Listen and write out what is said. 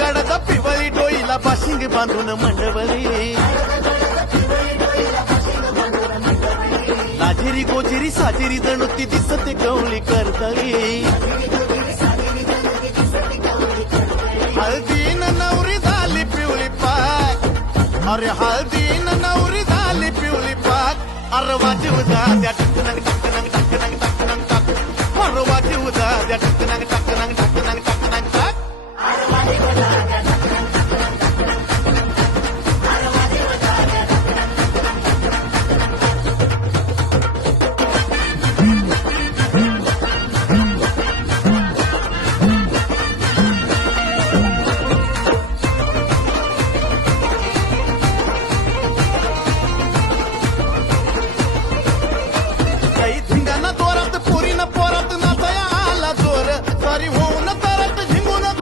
गडद पिवळी डोईला बाशिंग बांधून मंडवली लाजेरी गोजेरी साजेरी जणू ती दिसते गवळी करतळी हळदीन नवरी झाली पिवळी पाय अरे हळदी